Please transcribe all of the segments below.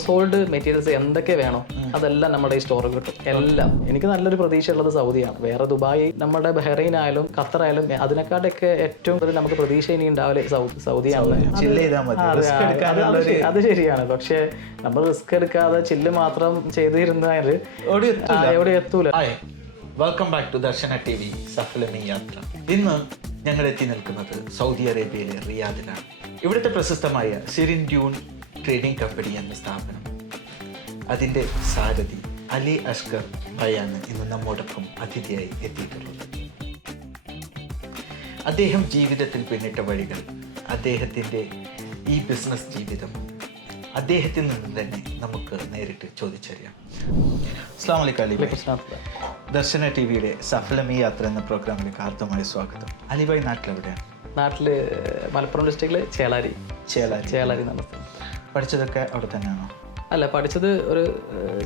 House hold materials എന്തൊക്കെ വേണോ അതെല്ലാം നമ്മുടെ ഈ സ്റ്റോറിൽ കിട്ടും. എല്ലാം. എനിക്ക് നല്ലൊരു പ്രതീക്ഷ ഉള്ളത് സൗദിയാണ്. വേറെ ദുബായ്, നമ്മുടെ ബഹ്റൈൻ ആയാലും ഖത്തർ ആയാലും അതിനെക്കാട്ടൊക്കെ ഏറ്റവും കൂടുതൽ നമുക്ക് പ്രതീക്ഷ ഇനി ഉണ്ടാവില്ല സൗദിയാണ്. അത് ശരിയാണ്. പക്ഷെ നമ്മൾ റിസ്ക് എടുക്കാതെ ചില്ല് മാത്രം ചെയ്തിരുന്നാൽ എവിടെ എത്തൂല. Welcome back to Darshana TV സഫലമി യാത്ര. ഇന്ന് ഞങ്ങൾ എത്തി നിൽക്കുന്നത് സൗദി അറേബ്യയിലെ റിയാദിലാണ്. ഇവിടുത്തെ പ്രശസ്തമായ സിറിൻ ഡ്യൂൺ ട്രേഡിംഗ് കമ്പനി എന്ന സ്ഥാപനം, അതിൻ്റെ സാരഥി അലി അസ്കർ ഭായാണ് ഇന്ന് നമ്മോടൊപ്പം അതിഥിയായി എത്തിയിട്ടുള്ളത്. അദ്ദേഹം ജീവിതത്തിൽ പിന്നിട്ട വഴികൾ, അദ്ദേഹത്തിൻ്റെ ഈ ബിസിനസ് ജീവിതം അദ്ദേഹത്തിൽ നിന്ന് തന്നെ നമുക്ക് നേരിട്ട് ചോദിച്ചറിയാം. അസ്സലാമു അലൈക്കും അലി ഭായ്. ദർശന TVയുടെ സഫലമി യാത്ര എന്ന പ്രോഗ്രാമിലേക്ക് ആർദ്രമായ സ്വാഗതം. അലി ഭായ് നാട്ടിലെവിടെയാണ്? നാട്ടില് മലപ്പുറം ഡിസ്ട്രിക്റ്റില് ചേളാരി. പഠിച്ചതൊക്കെ അവിടെ തന്നെയാണോ? അല്ല, പഠിച്ചത് ഒരു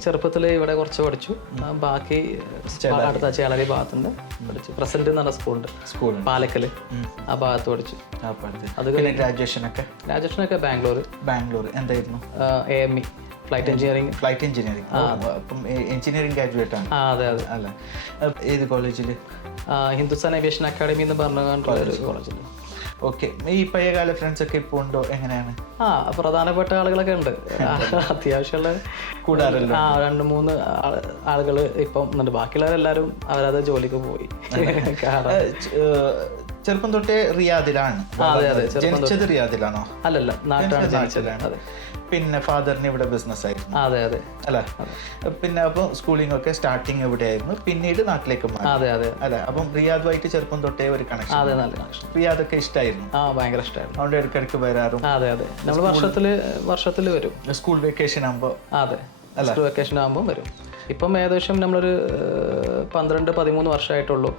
ചെറുപ്പത്തിൽ ഇവിടെ കുറച്ച് പഠിച്ചു. ബാക്കി അടുത്ത ചേളാരി ഭാഗത്തുനിന്ന് പഠിച്ചു. പ്രസന്റ് എന്ന് പറഞ്ഞ സ്കൂൾ പാലക്കല്, ആ ഭാഗത്ത് പഠിച്ചു. അത് ഗ്രാജുവേഷനൊക്കെ ബാംഗ്ലൂർ. എന്തായിരുന്നു? AME flight engineering. അപ്പം എഞ്ചിനീയറിംഗ് ഗ്രാജുവേറ്റ് ആണ്? അതെ. അല്ല, ഏത് കോളേജിൽ? ഹിന്ദുസ്ഥാൻ ഏവിയേഷൻ അക്കാഡമി എന്ന് പറഞ്ഞ കോളേജിൽ. ഓക്കെ. ഈ പഴയകാല ഫ്രണ്ട്സ് ഒക്കെ ഇപ്പോൾ ഉണ്ടോ? എങ്ങനെയാണ്? പ്രധാനപ്പെട്ട ആളുകളൊക്കെ ഉണ്ട്. അത്യാവശ്യമുള്ള കൂടാറല്ലോ. 2-3 ആളുകൾ ഇപ്പം ഉണ്ട്. ബാക്കിയുള്ളവരെല്ലാവരും അവരത് ജോലിക്ക് പോയി. ചെറുപ്പം തൊട്ടേ റിയാദിലാണ്? ജനിച്ചത് റിയാദിലാണോ? അല്ലല്ല, നാട്ടിലാണ് ജനിച്ചത്. പിന്നെ ഫാദറിന് ഇവിടെ ബിസിനസ് ആയിരുന്നു? അതെ അല്ല. പിന്നെ അപ്പം സ്കൂളിംഗ് ഒക്കെ സ്റ്റാർട്ടിങ് എവിടെയായിരുന്നു, പിന്നീട് നാട്ടിലേക്ക് മാറി? അല്ല. അപ്പം റിയാദുമായിട്ട് ചെറുപ്പം തൊട്ടേ ഒരു കണക്ഷൻ? അതെ, നല്ല കണക്ഷൻ. റിയാദൊക്കെ ഇഷ്ടമായിരുന്നു? ഭയങ്കര ഇഷ്ടമായിരുന്നു. അതുകൊണ്ട് ഇടയ്ക്കിടയ്ക്ക് വരാറും? അതെ. നമ്മൾ വർഷത്തില് വരും. സ്കൂൾ വെക്കേഷൻ ആകുമ്പോൾ? അതെ, സ്കൂൾ വെക്കേഷൻ ആകുമ്പോൾ വരും. ഇപ്പം ഏകദേശം നമ്മളൊരു 12-13 വർഷമായിട്ടുള്ളൂ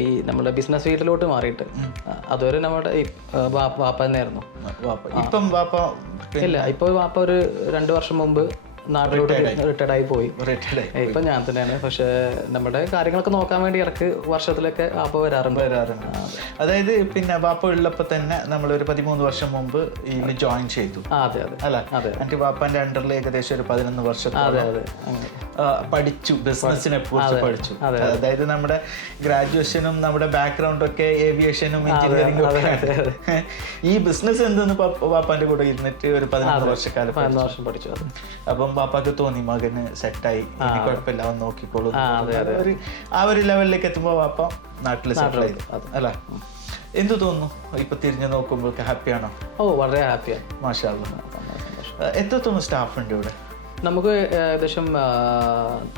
ഈ നമ്മുടെ ബിസിനസ് ഫീൽഡിലോട്ട് മാറിയിട്ട്. അതുവരെ നമ്മുടെ വാപ്പ തന്നെയായിരുന്നു. ഇപ്പം വാപ്പ ഇല്ല, ഇപ്പൊ വാപ്പ ഒരു 2 വർഷം മുമ്പ് നാട്ടിലോട്ട് റിട്ടയർഡായി പോയി. ഇപ്പൊ ഞാൻ തന്നെയാണ്. പക്ഷെ നമ്മുടെ കാര്യങ്ങളൊക്കെ നോക്കാൻ വേണ്ടി ഇടയ്ക്ക് വർഷത്തിലൊക്കെ വാപ്പ വരാറുണ്ട്. അതായത് പിന്നെ വാപ്പ ഉള്ളപ്പോ തന്നെ നമ്മളൊരു 13 വർഷം മുമ്പ് ഇതിൽ ജോയിൻ ചെയ്തു? അതെ. എന്റെ വാപ്പാന്റെ അണ്ടറിൽ ഏകദേശം ഒരു 11 വർഷം പഠിച്ചു, ബിസിനസിനെ കുറിച്ച് പഠിച്ചു. അതായത് നമ്മുടെ ഗ്രാജുവേഷനും നമ്മുടെ ബാക്ക്ഗ്രൗണ്ടും ഒക്കെ ഏവിയേഷനും എഞ്ചിനീയറിംഗും ഒക്കെ. ഈ ബിസിനസ് എന്തെന്ന് വാപ്പാന്റെ കൂടെ ഇരുന്നിട്ട് ഒരു 11 വർഷക്കാലം പഠിച്ചു. അപ്പം പാപ്പാക്ക് തോന്നി മകന് സെറ്റായി, ഇനി കുഴപ്പമില്ല, അവൻ നോക്കിക്കോളൂ. ആ ഒരു ലെവലിലേക്ക് എത്തുമ്പോ പാപ്പ നാട്ടിൽ സെറ്റിൽ ആയി. അല്ല, എന്തു തോന്നുന്നു ഇപ്പൊ തിരിഞ്ഞു നോക്കുമ്പോൾ? ഹാപ്പിയാണോ? വളരെ ഹാപ്പിയാണ്. മാഷാ അല്ലാഹ്. എത്രത്തോളം സ്റ്റാഫ് ഉണ്ട് ഇവിടെ? നമുക്ക് ഏകദേശം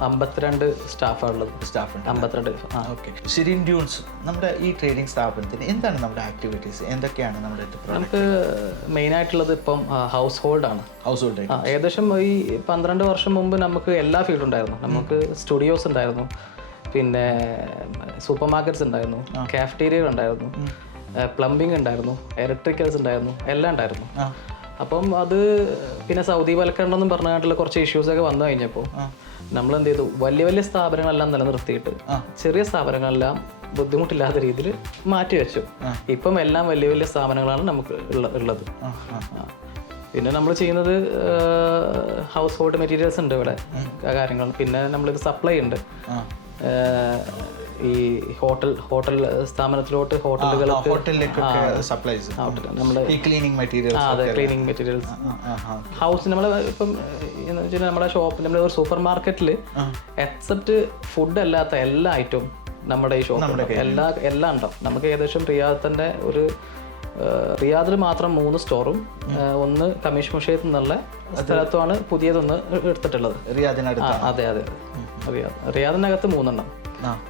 52 സ്റ്റാഫാണുള്ളത്. 52. ഓക്കെ. സിറിൻ ഡ്യൂൺസ് നമ്മുടെ ഈ ട്രേഡിംഗ് സ്ഥാപനത്തിന് എന്താണ് നമ്മുടെ ആക്ടിവിറ്റീസ്? എന്തൊക്കെയാണ് നമ്മുടെ? നമുക്ക് മെയിൻ ആയിട്ടുള്ളത് ഇപ്പം ഹൗസ് ഹോൾഡ് ആണ്. ഏകദേശം ഈ 12 വർഷം മുമ്പ് നമുക്ക് എല്ലാ ഫീൽഡും ഉണ്ടായിരുന്നു. നമുക്ക് സ്റ്റുഡിയോസ് ഉണ്ടായിരുന്നു, പിന്നെ സൂപ്പർ മാർക്കറ്റ്സ് ഉണ്ടായിരുന്നു, കാഫറ്റീരിയ ഉണ്ടായിരുന്നു, പ്ലംബിംഗ് ഉണ്ടായിരുന്നു, ഇലക്ട്രിക്കൽസ് ഉണ്ടായിരുന്നു, എല്ലാം ഉണ്ടായിരുന്നു. അപ്പം അത് പിന്നെ സൗദി വൽക്കരണം എന്നും പറഞ്ഞിട്ടുള്ള കുറച്ച് ഇഷ്യൂസൊക്കെ വന്നു കഴിഞ്ഞപ്പോൾ നമ്മൾ എന്ത് ചെയ്തു, വലിയ സ്ഥാപനങ്ങളെല്ലാം നിലനിർത്തിയിട്ട് ചെറിയ സ്ഥാപനങ്ങളെല്ലാം ബുദ്ധിമുട്ടില്ലാത്ത രീതിയിൽ മാറ്റി വെച്ചു. ഇപ്പം എല്ലാം വലിയ സ്ഥാപനങ്ങളാണ് നമുക്ക് ഉള്ളത്. പിന്നെ നമ്മൾ ചെയ്യുന്നത് ഹൗസ് ഹോൾഡ് മെറ്റീരിയൽസ് ഉണ്ട് ഇവിടെ, കാര്യങ്ങൾ. പിന്നെ നമ്മളിത് സപ്ലൈ ഉണ്ട് ഈ ഹോട്ടൽ സ്ഥാപനത്തിലോട്ട്, ക്ലീനിങ് മെറ്റീരിയൽസ് ഹൗസ്. നമ്മള് ഇപ്പം നമ്മുടെ ഷോപ്പിൽ, നമ്മുടെ ഒരു സൂപ്പർ മാർക്കറ്റിൽ എക്സെപ്റ്റ് ഫുഡ് അല്ലാത്ത എല്ലാ ഐറ്റവും നമ്മുടെ ഈ ഷോപ്പിൽ എല്ലാം ഉണ്ടാവും. നമുക്ക് ഏകദേശം റിയാദിൽ മാത്രം 3 സ്റ്റോറും, ഒന്ന് കമ്മീഷൻ മുഷയത്ത് നിന്നുള്ള സ്ഥലത്തുമാണ് പുതിയതൊന്ന് എടുത്തിട്ടുള്ളത്. അതെ. റിയാദിനകത്ത് 3 എണ്ണം.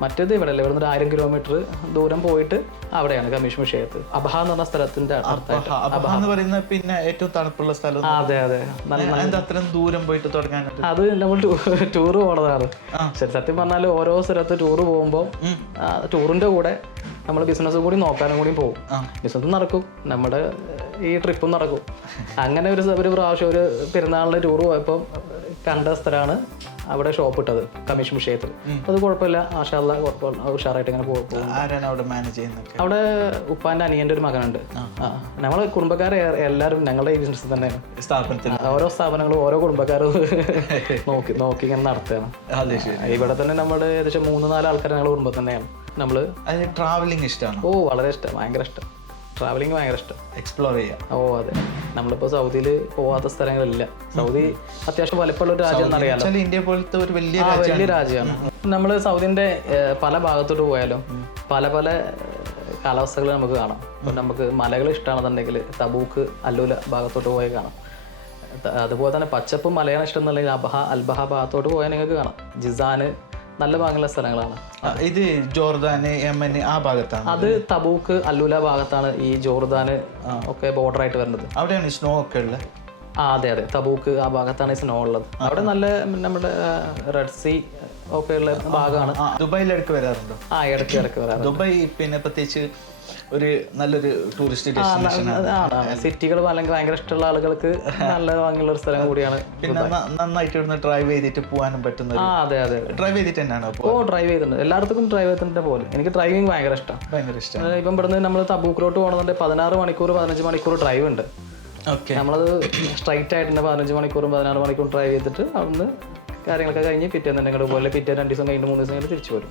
മറ്റേത് ഇവിടെ അല്ല, ഇവിടെ നിന്ന് 1000 കിലോമീറ്റർ ദൂരം പോയിട്ട് അവിടെയാണ് കമ്മീഷൻ മുഷയത്ത്. അബഹ എന്ന് പറഞ്ഞ സ്ഥലത്തിന്റെ പിന്നെ ഏറ്റവും തണുപ്പുള്ള സ്ഥലം. അതെ. അത്രയും ദൂരം പോയിട്ട് തുടങ്ങാൻ? അത് നമ്മൾ ടൂറ് പോണതാണ്. സത്യം പറഞ്ഞാൽ ഓരോ സ്ഥലത്ത് ടൂറ് പോകുമ്പോൾ ടൂറിന്റെ കൂടെ നമ്മൾ ബിസിനസ് കൂടി നോക്കാനും കൂടി പോകും. ബിസിനസ് നടക്കും, നമ്മുടെ ഈ ട്രിപ്പും നടക്കും. അങ്ങനെ ഒരു പ്രാവശ്യം ഒരു പെരുന്നാളിന് ടൂർ പോയപ്പോൾ കണ്ട സ്ഥലമാണ് അവിടെ ഷോപ്പ് ഇട്ടത്, കമ്മീഷൻ വിഷയത്തിൽ. അത് കുഴപ്പമില്ല, മാഷാഅല്ലാഹ് കുഴപ്പമില്ല, ഉഷാറായിട്ട് ഇങ്ങനെ പോകും. അവിടെ ഉപ്പാന്റെ അനിയന്റെ ഒരു മകനുണ്ട്. നമ്മളെ കുടുംബക്കാരെ എല്ലാവരും ഞങ്ങളുടെ ഈ ബിസിനസ് തന്നെയാണ്. ഓരോ സ്ഥാപനങ്ങളും ഓരോ കുടുംബക്കാരും നോക്കി ഇങ്ങനെ നടത്തുകയാണ്. ഇവിടെ തന്നെ നമ്മുടെ ഏകദേശം 3-4 ആൾക്കാർ ഞങ്ങളുടെ കുടുംബം തന്നെയാണ്. നമ്മള് ട്രാവലിംഗ് ഇഷ്ടമാണ്? ഓ വളരെ ഇഷ്ടം, ഭയങ്കര ഇഷ്ടം. ട്രാവലിംഗ് ഭയങ്കര ഇഷ്ടം, എക്സ്പ്ലോർ ചെയ്യാം. ഓ അതെ, നമ്മളിപ്പോൾ സൗദിയിൽ പോവാത്ത സ്ഥലങ്ങളില്ല. സൗദി അത്യാവശ്യം വലുപ്പമുള്ള ഒരു രാജ്യം എന്നറിയാലോ, ഇന്ത്യ പോലത്തെ ഒരു വലിയ രാജ്യമാണ്. നമ്മൾ സൗദിന്റെ പല ഭാഗത്തോട്ട് പോയാലും പല പല കാലാവസ്ഥകൾ നമുക്ക് കാണാം. ഇപ്പം നമുക്ക് മലകൾ ഇഷ്ടമാണെന്നുണ്ടെങ്കിൽ തബൂക്ക്, അല്ലൂല ഭാഗത്തോട്ട് പോയി കാണാം. അതുപോലെ തന്നെ പച്ചപ്പും മലയാണ് ഇഷ്ടം എന്നുണ്ടെങ്കിൽ അൽബഹ ഭാഗത്തോട്ട് പോയാൽ നിങ്ങൾക്ക് കാണാം. ജിസാന്, നല്ല ഭാഗമുള്ള സ്ഥലങ്ങളാണ്. ഇത് ജോർദാന്, യമന് ആ ഭാഗത്താണ്. അത് തബൂക്ക്, അല്ലൂല ഭാഗത്താണ് ഈ ജോർദാന് ഒക്കെ ബോർഡർ ആയിട്ട് വരുന്നത്. അവിടെയാണ് സ്നോ ഒക്കെ ഉള്ളത്. അതെ അതെ, തബൂക്ക് ആ ഭാഗത്താണ് സ്നോ ഉള്ളത്. അവിടെ നല്ല നമ്മുടെ റെഡ് സീ ഒക്കെ ഉള്ള ഭാഗമാണ്. ദുബായിൽ ഇടയ്ക്ക് വരാറുണ്ടോ? ഇടയ്ക്ക് വരാറുണ്ട്. ദുബായ് പിന്നെ പ്രത്യേകിച്ച് ഒരു നല്ലൊരു ടൂറിസ്റ്റ് ഡെസ്റ്റിനേഷൻ ആണ്. സിറ്റികൾ അല്ലെങ്കിൽ ഭയങ്കര ഇഷ്ടമുള്ള ആളുകൾക്ക് നല്ല ഭംഗിയുള്ള ഒരു സ്ഥലം കൂടിയാണ്. പിന്നെ നന്നായിട്ട് ഇവിടുന്ന് ഡ്രൈവ് ചെയ്തിട്ട് പോകാനും പറ്റുന്നത്. അതെ അതെ, ഡ്രൈവ് ചെയ്തിട്ട് തന്നെയാണ്. ഓ ഡ്രൈവ് ചെയ്തിട്ടുണ്ട്, എല്ലായിടത്തും ഡ്രൈവ് ചെയ്തിട്ട് പോലെ. എനിക്ക് ഡ്രൈവിംഗ് ഭയങ്കര ഇഷ്ടമാണ്. ഇപ്പം ഇവിടുന്ന് നമ്മൾ തബൂക്കിലോട്ട് പോകണമെന്നുണ്ടെങ്കിൽ 16 മണിക്കൂർ 15 മണിക്കൂർ ഡ്രൈവ് ഉണ്ട്. നമ്മളത് സ്ട്രൈറ്റ് ആയിട്ട് 15 മണിക്കൂറും 16 മണിക്കൂറും ഡ്രൈവ് ചെയ്തിട്ട് അവിടുന്ന് കാര്യങ്ങളൊക്കെ കഴിഞ്ഞ് പിറ്റേന്ന് തന്നെ പോലെ പിറ്റേ 2 ദിവസം കഴിഞ്ഞ് 3 ദിവസം കഴിഞ്ഞ് തിരിച്ചു വരും.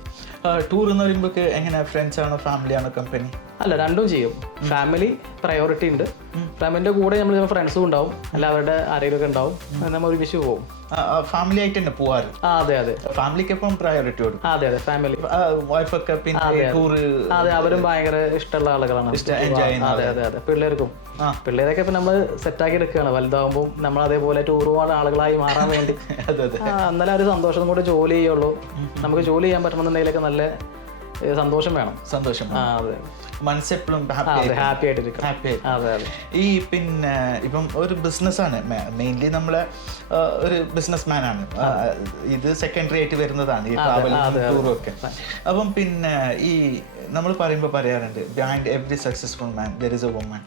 ടൂർ എന്ന് പറയുമ്പോൾ എങ്ങനെ, ഫ്രണ്ട്സ് ആണോ ഫാമിലി ആണോ കമ്പനി? അല്ല, രണ്ടും ചെയ്യും. ഫാമിലി പ്രയോറിറ്റി ഉണ്ട്. ഫാമിലിന്റെ കൂടെ നമ്മൾ ഫ്രണ്ട്സും ഉണ്ടാവും, അല്ല അവരുടെ ആരെങ്കിലും ഉണ്ടാവും, നമ്മൾ ഒരുമിച്ച് പോകും. ഫാമിലി ആയിട്ട് തന്നെ പോവാറ്? അതെ അതെ, ഫാമിലിക്ക് എപ്പം പ്രയോറിറ്റി കൊടുക്കും? അതെ അതെ, ഫാമിലി. വൈഫൊക്കെ പിന്നെ ടൂർ? അതെ, അവരും ഭയങ്കര ഇഷ്ടമുള്ള ആളുകളാണ്. അതെ അതെ അതെ, പിള്ളേർക്കും. പിള്ളേരൊക്കെ ഇപ്പൊ നമ്മൾ സെറ്റാക്കി എടുക്കുകയാണ്. വലുതാവുമ്പോൾ നമ്മൾ അതേപോലെ ടൂർ പോകുന്ന ആളുകളായി മാറാൻ വേണ്ടി. എന്നാലും ഒരു സന്തോഷം കൂടെ ജോലി ചെയ്യുള്ളൂ. നമുക്ക് ജോലി ചെയ്യാൻ പറ്റണമെന്നുണ്ടെങ്കിലൊക്കെ നല്ല സന്തോഷം വേണം. സന്തോഷം, അതെ, മനസ്സെപ്പോഴും ഹാപ്പി ആയിട്ടിരിക്കും. അതെ അതെ. ഈ പിന്നെ ഇപ്പം ഒരു ബിസിനസ്സാണ് മെയിൻലി, നമ്മളെ ഒരു ബിസിനസ് മാൻ ആണ്. ഇത് സെക്കൻഡറി ആയിട്ട് വരുന്നതാണ് ഈ ട്രാവലിംഗ് ടൂറും ഒക്കെ. അപ്പം പിന്നെ ഈ നമ്മൾ പറയുമ്പോൾ പറയാറുണ്ട്, behind every successful man there is A woman.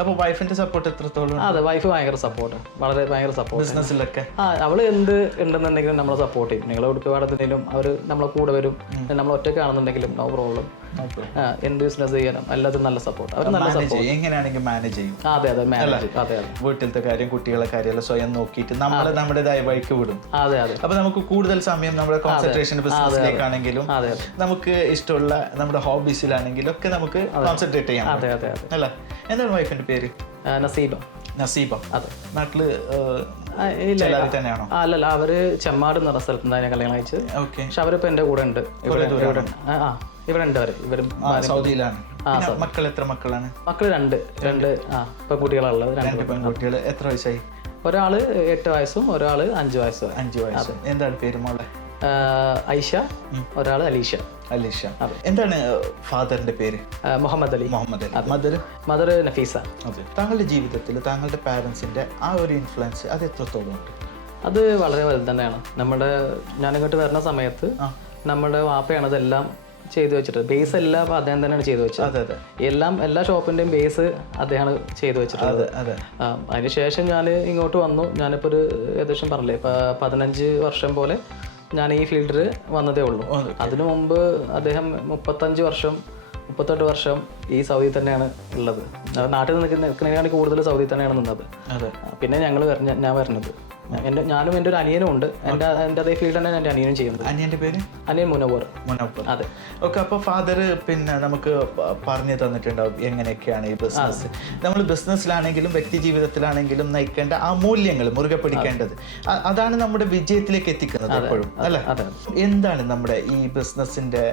അപ്പോൾ വൈഫിന്റെ സപ്പോർട്ട് എത്രത്തോളം? അതെ, വൈഫ് ഭയങ്കര സപ്പോർട്ട്, വളരെ ഭയങ്കര സപ്പോർട്ട് ബിസിനസ്സിലൊക്കെ. അവള് എന്ത് ഉണ്ടെന്നുണ്ടെങ്കിലും നമ്മളെ സപ്പോർട്ട് ചെയ്യും. നിങ്ങൾ എടുക്കുവാണെന്നുണ്ടെങ്കിലും അവർ നമ്മളെ കൂടെ വരും. നമ്മൾ ഒറ്റയ്ക്കാണെന്നുണ്ടെങ്കിലും നോ പ്രോബ്ലം. എന്ത് ബിസിനസ് ചെയ്യാനും എല്ലാതും നല്ല സപ്പോർട്ട്. അവർ നല്ല സപ്പോർട്ട്, എങ്ങനെയാണെങ്കിൽ മാനേജ് ചെയ്യും. അതെ അതെ, മാനേജ്. അതെ അതെ, വീട്ടിലത്തെ കാര്യം കുട്ടികളെ കാര്യമെല്ലാം സ്വയം നോക്കിയിട്ട് നമ്മൾ നമ്മുടേതായ വഴിക്ക് വിടും. അതെ അതെ. അപ്പൊ നമുക്ക് കൂടുതൽ സമയം നമ്മുടെ കോൺസെൻട്രേഷൻ ബിസിനസ്സിലേക്കാണെങ്കിലും നമുക്ക് ഇഷ്ടമുള്ള നമ്മുടെ ഹോബീസിലാണെങ്കിലും ഒക്കെ നമുക്ക് കോൺസെൻട്രേറ്റ് ചെയ്യാം. അതെ അതെ അല്ല, എന്താണ് വൈഫിന്റെ പേര്? നസീബ. നസീബ. അതെ. നാട്ടില് തന്നെയാണോ? അല്ലല്ല, അവര് ചെമ്മാട് എന്ന സ്ഥലത്ത് നിന്നാണ് കല്യാണം കഴിച്ചത്. പക്ഷെ അവരിപ്പോ എന്റെ കൂടെ ഉണ്ട്. ഇവിടെ ഉണ്ട് അവര്. ഇവര് സൗദിയിലാണ്. മക്കൾ എത്ര മക്കളാണ്? മക്കള് രണ്ട് പെൺകുട്ടികളുള്ളത്. 2 പെൺകുട്ടികൾ. എത്ര വയസ്സായി? ഒരാള് 8 വയസ്സും ഒരാള് 5 വയസ്സും. 5 വയസ്സും. എന്താണ് പേര് മോളെ? ഐഷ, ഒരാള് അലീഷ. അലീഷ. എന്താണ് ഫാദറിന്റെ പേര്? മുഹമ്മദ് അലി. മുഹമ്മദ് അലി. മദർ നഫീസ. താങ്കളുടെ ജീവിതത്തിൽ താങ്കളുടെ പാരന്റ്സിന്റെ ആ ഒരു ഇൻഫ്ലുവൻസ് അത് എത്രത്തോളം ഉണ്ട്? അത് വളരെ വലുത് തന്നെയാണ്. ഞാനിങ്ങോട്ട് വരുന്ന സമയത്ത് നമ്മുടെ വാപ്പയാണ് അതെല്ലാം ചെയ്തു വെച്ചിട്ട്. ബേസ് എല്ലാം അദ്ദേഹം തന്നെയാണ് ചെയ്തു വെച്ചത്. എല്ലാ ഷോപ്പിന്റെയും ബേസ് അദ്ദേഹമാണ് ചെയ്തു വെച്ചിട്ടുള്ളത്. അതിനുശേഷം ഞാൻ ഇങ്ങോട്ട് വന്നു. ഞാനിപ്പോൾ ഒരു ഏകദേശം പറഞ്ഞില്ലേ 15 വർഷം പോലെ ഞാൻ ഈ ഫീൽഡിൽ വന്നതേ ഉള്ളൂ. അതിനു മുമ്പ് അദ്ദേഹം 38 വർഷം ഈ സൗദി തന്നെയാണ് ഉള്ളത്. നാട്ടിൽ നിൽക്കുന്നതിനാണ് കൂടുതൽ സൗദി തന്നെയാണ് നിന്നത്. പിന്നെ ഞാൻ വരുന്നത് ഞാനും എൻ്റെ ഒരു അനിയനും ഉണ്ട്. എൻ്റെ അതേ ഫീൽഡ് തന്നെ എൻ്റെ അനിയനും ചെയ്യുന്നത്. അനിയൻ്റെ പേര്? അനിയൻ മുനവർ. അതെ. ഓക്കെ. അപ്പോൾ ഫാദർ പിന്നെ നമുക്ക് പറഞ്ഞു തന്നിട്ടുണ്ടാവും എങ്ങനെയൊക്കെയാണ് ഈ ബിസിനസ്. നമ്മൾ ബിസിനസ്സിലാണെങ്കിലും വ്യക്തി ജീവിതത്തിലാണെങ്കിലും നയിക്കേണ്ട ആ മൂല്യങ്ങൾ മുറുകെ പിടിക്കേണ്ടത്, അതാണ് നമ്മുടെ വിജയത്തിലേക്ക് എത്തിക്കുന്നത് എപ്പോഴും, അല്ലേ? എന്താണ് നമ്മുടെ ഈ ബിസിനസ്സിന്റെ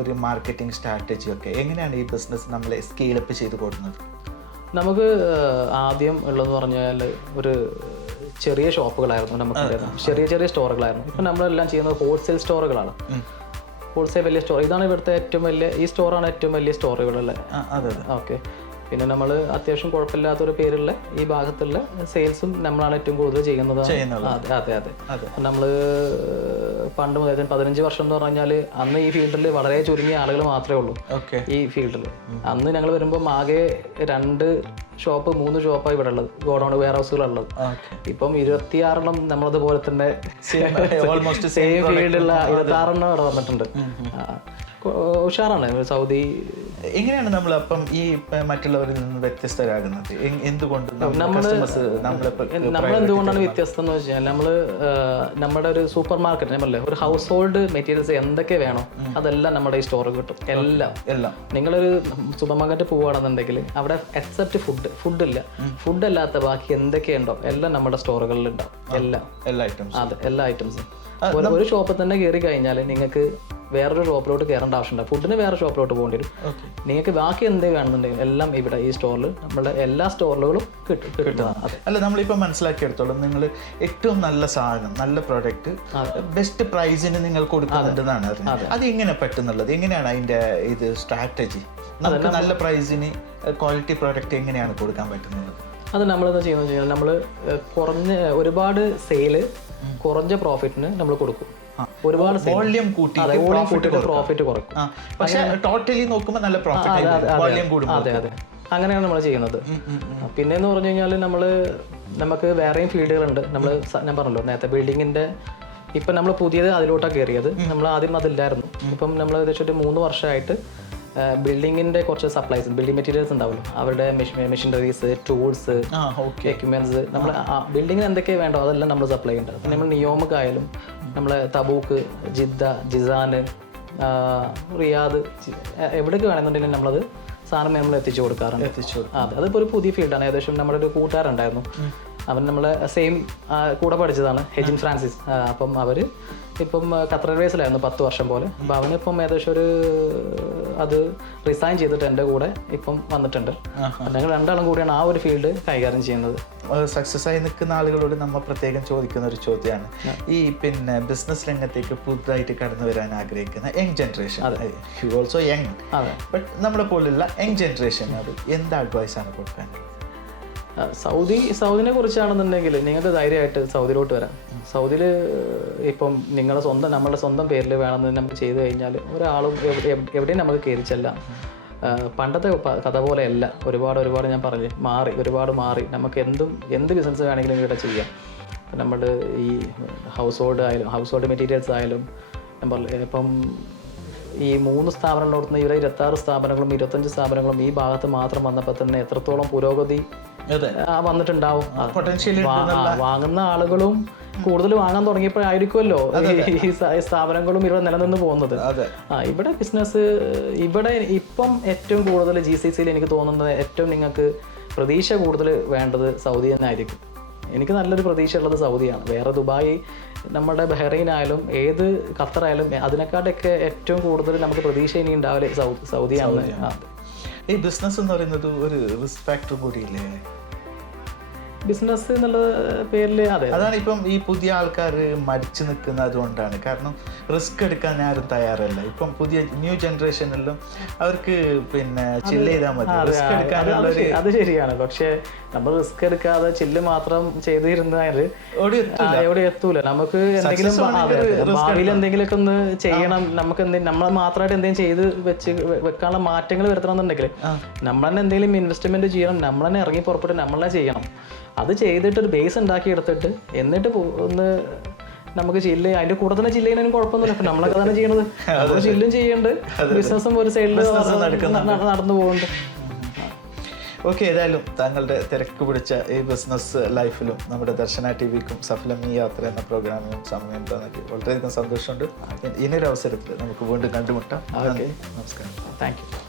ഒരു മാർക്കറ്റിംഗ് സ്ട്രാറ്റജി ഒക്കെ? എങ്ങനെയാണ് ഈ ബിസിനസ് നമ്മളെ സ്കെയിലപ്പ് ചെയ്ത് കൊടുക്കുന്നത്? നമുക്ക് ആദ്യം ഉള്ളതെന്ന് പറഞ്ഞാൽ ഒരു ചെറിയ ഷോപ്പുകളായിരുന്നു നമുക്ക്. ചെറിയ സ്റ്റോറുകളായിരുന്നു. ഇപ്പം നമ്മളെല്ലാം ചെയ്യുന്നത് ഹോൾസെയിൽ സ്റ്റോറുകളാണ്. ഹോൾസെയിൽ വലിയ സ്റ്റോർ ഇതാണ് ഇവിടുത്തെ ഏറ്റവും വലിയ, ഈ സ്റ്റോറാണ് ഏറ്റവും വലിയ സ്റ്റോറുകളല്ലേ. ഓക്കെ. പിന്നെ നമ്മൾ അത്യാവശ്യം കുഴപ്പമില്ലാത്തൊരു പേരുള്ള ഈ ഭാഗത്തുള്ള സെയിൽസും നമ്മളാണ് ഏറ്റവും കൂടുതൽ ചെയ്യുന്നത്. അതെ അതെ അതെ. നമ്മൾ പണ്ട് മുതൽ 15 വർഷം എന്ന് പറഞ്ഞാൽ അന്ന് ഈ ഫീൽഡിൽ വളരെ ചുരുങ്ങിയ ആളുകൾ മാത്രമേ ഉള്ളൂ ഈ ഫീൽഡിൽ. അന്ന് ഞങ്ങൾ വരുമ്പോൾ ആകെ 2 ഷോപ്പ് 3 ഷോപ്പാണ് ഇവിടെ ഉള്ളത്, ഗോഡൗൺ വെയർ ഹൗസുകളുള്ളത്. ഇപ്പം 26 നമ്മളതുപോലെ തന്നെ സെയിം ഫീൽഡിലുള്ള 26 ഇവിടെ വന്നിട്ടുണ്ട്. ഉഷാറാണ് സൗദി. എങ്ങനെയാണ് നമ്മൾ അപ്പം ഈ മറ്റുള്ളവരിൽ നിന്ന് വ്യത്യസ്തരാകുന്നത്? എന്തുകൊണ്ട് നമ്മളെന്തുകൊണ്ടാണ് വ്യത്യസ്തം എന്ന് വെച്ചാൽ നമ്മുടെ ഒരു സൂപ്പർ മാർക്കറ്റ് നമ്മളല്ലേ, ഒരു ഹൗസ് ഹോൾഡ് മെറ്റീരിയൽസ് എന്തൊക്കെ വേണോ അതെല്ലാം നമ്മുടെ ഈ സ്റ്റോറിൽ കിട്ടും. എല്ലാം നിങ്ങളൊരു സൂപ്പർ മാർക്കറ്റ് പോവുകയാണെന്നുണ്ടെങ്കിൽ അവിടെ എക്സെപ്റ്റ് ഫുഡ് ഇല്ല, ഫുഡ് അല്ലാത്ത ബാക്കി എന്തൊക്കെയുണ്ടോ എല്ലാം നമ്മുടെ സ്റ്റോറുകളിൽ ഉണ്ടാവും. എല്ലാ ഐറ്റംസും ഒരു ഷോപ്പിൽ തന്നെ കയറി കഴിഞ്ഞാൽ നിങ്ങൾക്ക് വേറൊരു ഷോപ്പിലോട്ട് കയറേണ്ട ആവശ്യമുണ്ട്. ഫുഡിന് വേറെ ഷോപ്പിലോട്ട് പോകേണ്ടി വരും. നിങ്ങൾക്ക് ബാക്കി എന്ത് വേണമെന്നുണ്ടെങ്കിൽ എല്ലാം ഇവിടെ ഈ സ്റ്റോറിൽ നമ്മുടെ എല്ലാ സ്റ്റോറുകളും കിട്ടുന്നതാണ്. അല്ല, നമ്മളിപ്പോൾ മനസ്സിലാക്കിയെടുത്തോളം നിങ്ങൾ ഏറ്റവും നല്ല സാധനം, നല്ല പ്രോഡക്റ്റ് ബെസ്റ്റ് പ്രൈസിന് നിങ്ങൾ കൊടുക്കുന്നുണ്ടെന്നാണ് അറിയുന്നത്. അത് എങ്ങനെ പറ്റുന്നുള്ളത്? എങ്ങനെയാണ് അതിൻ്റെ ഇത് സ്ട്രാറ്റജി? നമുക്ക് നല്ല പ്രൈസിന് ക്വാളിറ്റി പ്രോഡക്റ്റ് എങ്ങനെയാണ് കൊടുക്കാൻ പറ്റുന്നത്? അത് നമ്മളെന്താ ചെയ്യുന്നത് വെച്ച് കഴിഞ്ഞാൽ നമ്മൾ ഒരുപാട് സെയില് കുറഞ്ഞ പ്രോഫിറ്റിന് നമ്മൾ കൊടുക്കും. ഒരുപാട് വോള്യം കൂട്ടി പ്രോഫിറ്റ് കുറക്കും. പക്ഷേ ടോട്ടലി നോക്കുമ്പോൾ നല്ല പ്രോഫിറ്റ്. അതെ അങ്ങനെയാണ് നമ്മൾ ചെയ്യുന്നത്. പിന്നെയെന്ന് പറഞ്ഞു കഴിഞ്ഞാൽ നമുക്ക് വേറെയും ഫീൽഡുകളുണ്ട്. ഞാൻ പറഞ്ഞല്ലോ നേരത്തെ ബിൽഡിങ്ങിൻ്റെ, ഇപ്പം നമ്മൾ പുതിയത് അതിലോട്ടാണ് കയറിയത്. നമ്മൾ ആദ്യം അതില്ലായിരുന്നു. ഇപ്പം നമ്മൾ ഏകദേശം ഒരു 3 വർഷമായിട്ട് ബിൽഡിങ്ങിൻ്റെ കുറച്ച് സപ്ലൈസ്, ബിൽഡിംഗ് മെറ്റീരിയൽസ് ഉണ്ടാവുമല്ലോ, അവരുടെ മെഷീനറീസ്, ടൂൾസ്, എക്യുപ്മെന്റ്സ്, നമ്മൾ ബിൽഡിങ്ങിന് എന്തൊക്കെ വേണ്ടോ അതെല്ലാം നമ്മൾ സപ്ലൈ ചെയ്യുന്നുണ്ട്. അപ്പം നമ്മൾ നിയോമക്കായാലും നമ്മളെ തബൂക്ക്, ജിദ്ദ, ജിസാൻ, റിയാദ്, എവിടേക്ക് വേണമെന്നുണ്ടെങ്കിലും നമ്മളത് സാധനം നമ്മൾ എത്തിച്ചു കൊടുക്കാറുണ്ട്. അതെ, അതിപ്പോൾ ഒരു പുതിയ ഫീൽഡാണ്. ഏകദേശം നമ്മുടെ ഒരു കൂട്ടുകാരുണ്ടായിരുന്നു, അവൻ നമ്മളെ സെയിം കൂടെ പഠിച്ചതാണ്, ഹെജിൻ ഫ്രാൻസിസ്. അപ്പം അവർ ഇപ്പം ഖത്തർ എയർവേസിലായിരുന്നു 10 വർഷം പോലെ. അപ്പം അവനിപ്പം ഏകദേശം അത് റിസൈൻ ചെയ്തിട്ട് എൻ്റെ കൂടെ ഇപ്പം വന്നിട്ടുണ്ട്. ഞങ്ങൾ 2 ആളും കൂടിയാണ് ആ ഒരു ഫീൽഡ് കൈകാര്യം ചെയ്യുന്നത്. സക്സസ് ആയി നിൽക്കുന്ന ആളുകളോട് നമ്മൾ പ്രത്യേകം ചോദിക്കുന്ന ഒരു ചോദ്യമാണ്, ഈ ബിസിനസ് രംഗത്തേക്ക് പുതുതായിട്ട് കടന്നു വരാൻ ആഗ്രഹിക്കുന്ന young generation, you also young, but നമ്മളെ പോലുള്ള യങ് ജനറേഷൻ എന്ത് അഡ്വൈസാണ് കൊടുക്കാൻ? സൗദിനെ കുറിച്ചാണെന്നുണ്ടെങ്കിൽ നിങ്ങൾക്ക് ധൈര്യമായിട്ട് സൗദിയിലോട്ട് വരാം. സൗദിയിൽ ഇപ്പം നമ്മുടെ സ്വന്തം പേരിൽ വേണമെന്ന് നമുക്ക് ചെയ്തു കഴിഞ്ഞാൽ ഒരാളും എവിടെയും നമുക്ക് കയറിച്ചെല്ലാം. പണ്ടത്തെ കഥ പോലെയല്ല, ഒരുപാട് ഞാൻ പറഞ്ഞു ഒരുപാട് മാറി. നമുക്ക് എന്ത് ബിസിനസ് വേണമെങ്കിലും ഇവിടെ ചെയ്യാം. നമ്മുടെ ഈ ഹൗസ് ഹോൾഡ് മെറ്റീരിയൽസ് ആയാലും ഞാൻ പറഞ്ഞു, ഇപ്പം ഈ 3 സ്ഥാപനങ്ങളോടുന്ന് ഇവിടെ 26 സ്ഥാപനങ്ങളും 25 സ്ഥാപനങ്ങളും ഈ ഭാഗത്ത് മാത്രം വന്നപ്പോൾ തന്നെ എത്രത്തോളം പുരോഗതി വന്നിട്ടുണ്ടാവും. വാങ്ങുന്ന ആളുകളും കൂടുതൽ വാങ്ങാൻ തുടങ്ങിയപ്പോഴായിരിക്കുമല്ലോ ഈ സ്ഥാപനങ്ങളും ഇവിടെ നിലനിന്ന് പോകുന്നത്. ഇവിടെ ബിസിനസ് ഇപ്പം ഏറ്റവും കൂടുതൽ GCCയിൽ എനിക്ക് തോന്നുന്നത് ഏറ്റവും നിങ്ങൾക്ക് പ്രതീക്ഷ കൂടുതൽ വേണ്ടത് സൗദി തന്നെ ആയിരിക്കും. എനിക്ക് നല്ലൊരു പ്രതീക്ഷ ഉള്ളത് സൗദിയാണ്. വേറെ ദുബായ്, നമ്മുടെ ബഹ്റൈൻ ആയാലും ഏത് ഖത്തറായാലും അതിനെക്കാട്ടൊക്കെ ഏറ്റവും കൂടുതൽ നമുക്ക് പ്രതീക്ഷ ഇനി ഉണ്ടാവില്ല സൗദിയാണ്. ഈ ബിസിനസ് എന്ന് പറയുന്നത് ഒരു റിസ്ക് ഫാക്ടർ കൂടിയില്ലേ? ബിസിനസ് എന്നുള്ള പേരിൽ അതാണ് ഇപ്പം ഈ പുതിയ ആൾക്കാർ മടിച്ചു നിൽക്കുന്നത് കൊണ്ടാണ്. കാരണം റിസ്ക് എടുക്കാൻ ആരും തയ്യാറല്ല. ഇപ്പം പുതിയ ന്യൂ ജനറേഷനെല്ലാം അവർക്ക് ചില്ല് ചെയ്താൽ മതി. റിസ്ക് എടുക്കാനുള്ള അത് ശരിയാണ്. പക്ഷേ നമ്മൾ റിസ്ക് എടുക്കാതെ ചില്ല് മാത്രം ചെയ്തിരുന്നാൽ എവിടെ എത്തൂല. നമുക്ക് എന്തെങ്കിലും ഭാവിയിൽ എന്തെങ്കിലുമൊക്കെ ഒന്ന് ചെയ്യണം, നമുക്ക് നമ്മൾ മാത്രമായിട്ട് എന്തെങ്കിലും വെക്കാനുള്ള മാറ്റങ്ങൾ വരുത്തണമെന്നുണ്ടെങ്കിൽ നമ്മൾ തന്നെ എന്തെങ്കിലും ഇൻവെസ്റ്റ്മെന്റ് ചെയ്യണം, നമ്മൾ തന്നെ ഇറങ്ങി പുറപ്പെട്ട് നമ്മൾ തന്നെ ചെയ്യണം. അത് ചെയ്തിട്ട് ഒരു ബേസ് ഉണ്ടാക്കി എടുത്തിട്ട് എന്നിട്ട് ഒന്ന് നമുക്ക് അതിന്റെ കൂടെ തന്നെ ചില്ല് ചെയ്യുന്നതിനും കുഴപ്പമൊന്നുമില്ല. അപ്പം നമ്മളൊക്കെ തന്നെ ചെയ്യണത്, ചില്ലും ചെയ്യുന്നുണ്ട്, ബിസിനസ്സും ഒരു സൈഡിൽ നടന്നു പോകുന്നുണ്ട്. ഓക്കെ, ഏതായാലും താങ്കളുടെ തിരക്ക് പിടിച്ച ഈ ബിസിനസ് ലൈഫിലും നമ്മുടെ ദർശന TVക്കും സഫലം ഈ യാത്ര എന്ന പ്രോഗ്രാമിനും സമയം തന്നതിൽ വളരെയധികം സന്തോഷമുണ്ട്. ഇനിയൊരു അവസരത്തിൽ നമുക്ക് വീണ്ടും കണ്ടുമുട്ടാം. നമസ്കാരം. Thank you.